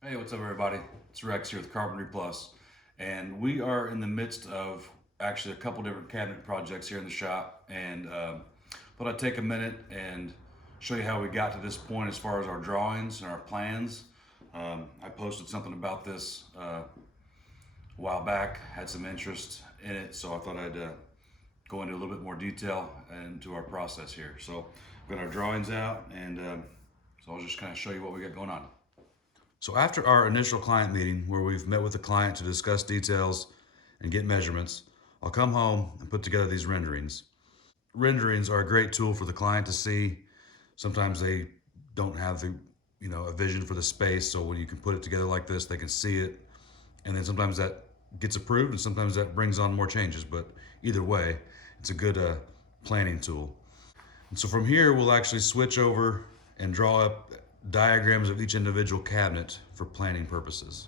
Hey, what's up, everybody? It's Rex here with Carpentry Plus, and we are in the midst of actually a couple different cabinet projects here in the shop. And thought I'd take a minute and show you how we got to this point as far as our drawings and our plans. I posted something about this a while back, had some interest in it, so I thought I'd go into a little bit more detail into our process here. So, we've got our drawings out, and so I'll just kind of show you what we got going on. So after our initial client meeting, where we've met with the client to discuss details and get measurements, I'll come home and put together these renderings. Renderings are a great tool for the client to see. Sometimes they don't have a vision for the space, so when you can put it together like this, they can see it. And then sometimes that gets approved, and sometimes that brings on more changes. But either way, it's a good planning tool. And so from here, we'll actually switch over and draw up diagrams of each individual cabinet for planning purposes.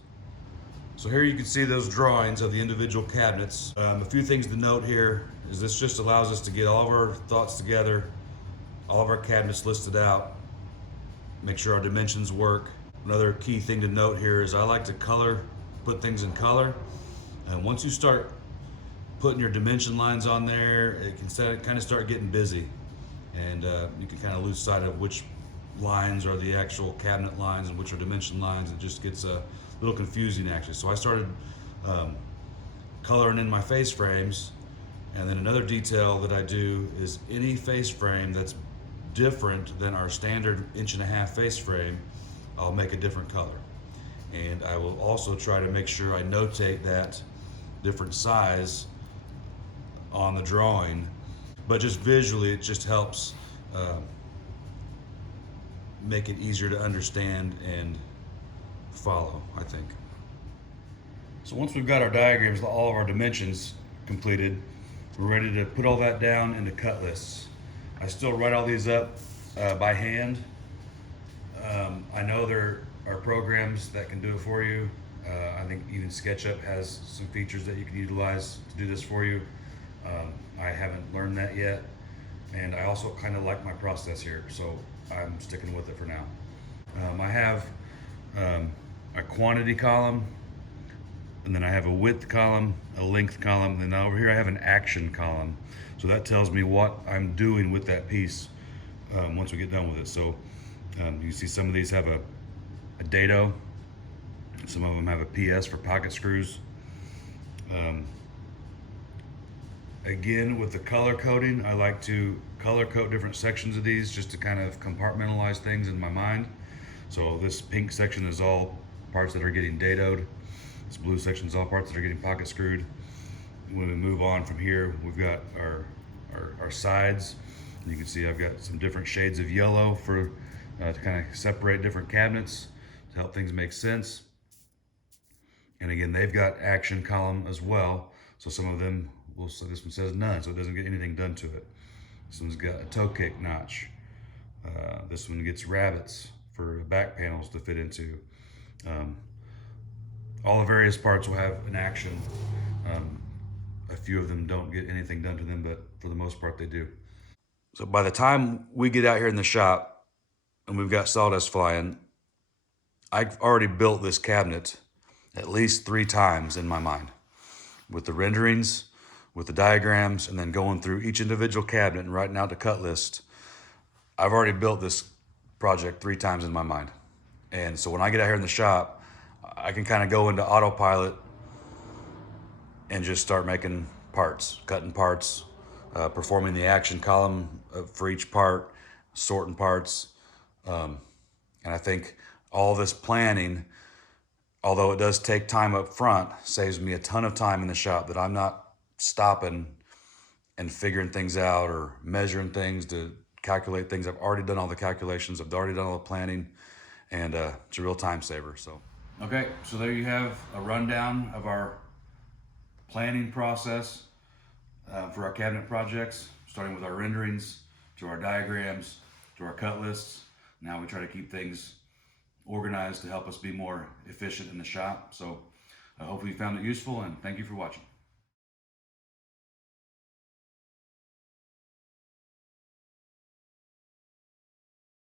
So here you can see those drawings of the individual cabinets. A few things to note here is this just allows us to get all of our thoughts together, all of our cabinets listed out, make sure our dimensions work. Another key thing to note here is I like to put things in color. And once you start putting your dimension lines on there, it can kind of start getting busy. And you can kind of lose sight of which lines are the actual cabinet lines and which are dimension lines. It just gets a little confusing actually. So I started coloring in my face frames, and then another detail that I do is any face frame that's different than our standard 1.5" face frame, I'll make a different color. And I will also try to make sure I notate that different size on the drawing, but just visually it just helps make it easier to understand and follow, I think. So once we've got our diagrams, all of our dimensions completed, we're ready to put all that down into cut lists. I still write all these up by hand. I know there are programs that can do it for you. I think even SketchUp has some features that you can utilize to do this for you. I haven't learned that yet, and I also kind of like my process here, so I'm sticking with it for now. I have a quantity column, and then I have a width column, a length column, and then over here I have an action column. So that tells me what I'm doing with that piece once we get done with it. So you see some of these have a dado, some of them have a PS for pocket screws. Again, with the color coding, I like to color code different sections of these just to kind of compartmentalize things in my mind. So this pink section is all parts that are getting dadoed. This blue section is all parts that are getting pocket screwed. When we move on from here, we've got our sides. You can see I've got some different shades of yellow for to kind of separate different cabinets to help things make sense. And again, they've got action column as well. So some of them so this one says none, so it doesn't get anything done to it. This one's got a toe kick notch. This one gets rabbets for back panels to fit into. All the various parts will have an action. A few of them don't get anything done to them, but for the most part they do. So by the time we get out here in the shop and we've got sawdust flying, I've already built this cabinet at least 3 times in my mind, with the renderings, with the diagrams, and then going through each individual cabinet and writing out the cut list. I've already built this project 3 times in my mind. And so when I get out here in the shop, I can kind of go into autopilot and just start making parts, cutting parts, performing the action column for each part, sorting parts. And I think all this planning, although it does take time up front, saves me a ton of time in the shop that I'm not stopping and figuring things out or measuring things to calculate things. I've already done all the calculations. I've already done all the planning, and it's a real time saver. So, okay, so there you have a rundown of our planning process for our cabinet projects, starting with our renderings to our diagrams to our cut lists. Now we try to keep things organized to help us be more efficient in the shop. So hopefully you found it useful, and thank you for watching.